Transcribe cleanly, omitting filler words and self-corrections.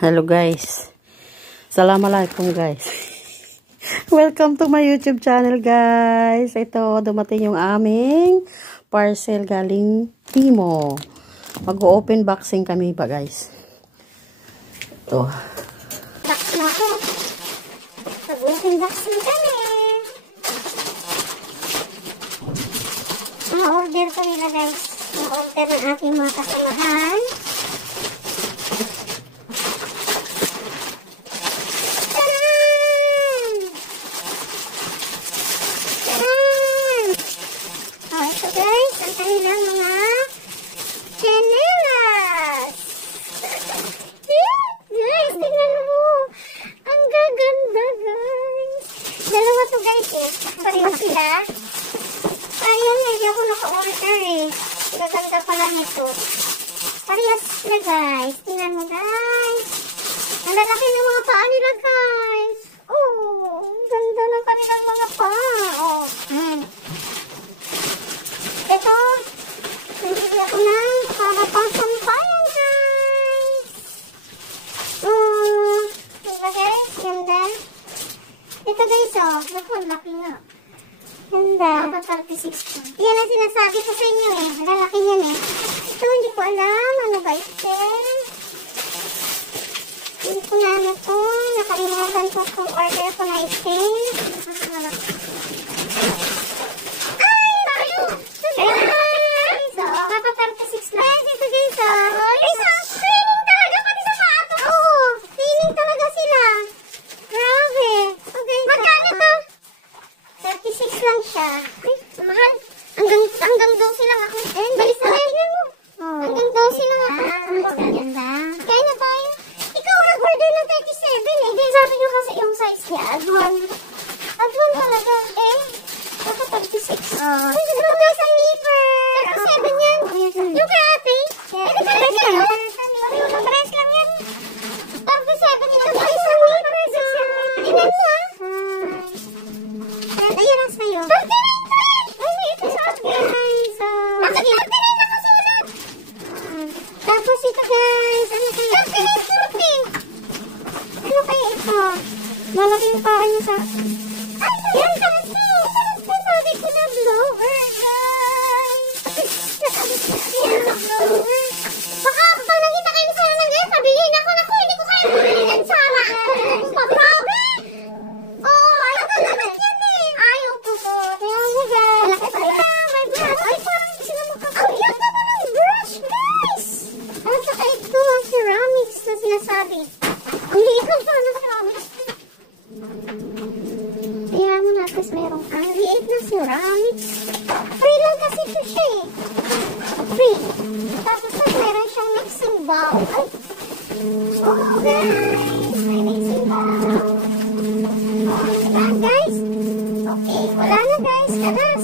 Hello guys. Assalamualaikum guys. Welcome to my YouTube channel guys. Ito, dumating yung aming parcel galing Timo. Mag-open boxing kami pa guys. Ito. Mag-open boxing kami. Ma-order ko nila guys. Ma-order ng aking mga kasamahan. Kanilang mga chanelas. Guys, tingnan mo. Ang gaganda, guys. Dalawa to, guys, eh. Pareho sila. Ayun, hindi ako naka-order, eh. Gaganda pala nito. Parehas sila, guys. Tingnan mo, guys. Ang lalaki ng mga paa nila, guys. Oh, ang ganda ng kanilang mga paa. Oh, ito, nabili ako ng para pang sampayan, guys. Diba guys? Ganda. Ito guys, oh. Naku, laki nga. Ganda. Dapat 36. Yan ang sinasabi ko sa inyo eh. Lalaki yan eh. Ito, hindi ko alam. Ano ba ito? Hindi ko na ano to. Nakalimutan ko kung order ko na ito. Mahal. Hanggang 12 lang ako. Ayun, balis na rin mo. Hanggang 12 lang ako. Ganda. Kaya na tayo. Ikaw nag-order ng 37 eh. Then sabi nyo kasi yung size niya. Adwan. Adwan talaga. Eh. Baka 36. Ay, siguro guys, ang nipper. 37 yan. Yung kay ate. Eh, di pares lang. Pares lang yan. 37 yan. Guys, ang nipper. Tingnan mo ah. Ayan ang sa'yo. Tapos ito guys, ano kaya ito? Ano kaya ito? Malaking paa niya sa... Ay, yan! Sabi ko na blower, guys! Yan na blower! Baka pa nakita kayo sa mga guys, sabihin ako na ko, hindi ko kayo pilihan sana! Papabi! Oo, ayaw ko naman yan eh! Ayaw ko po! Ayaw mo guys! May brush! Ay, parang sila makakayat naman ang brush, guys! At saka ito ang ceramics na sinasabi. Ang liit lang pa ng ceramics. Tingnan mo natin, merong ang liit na ceramics. Free lang kasi ito siya eh. Free. Tapos meron siyang mixing bowl. Ay! Oh guys! May mixing bowl. Diba guys? Okay, wala na guys. Kanas!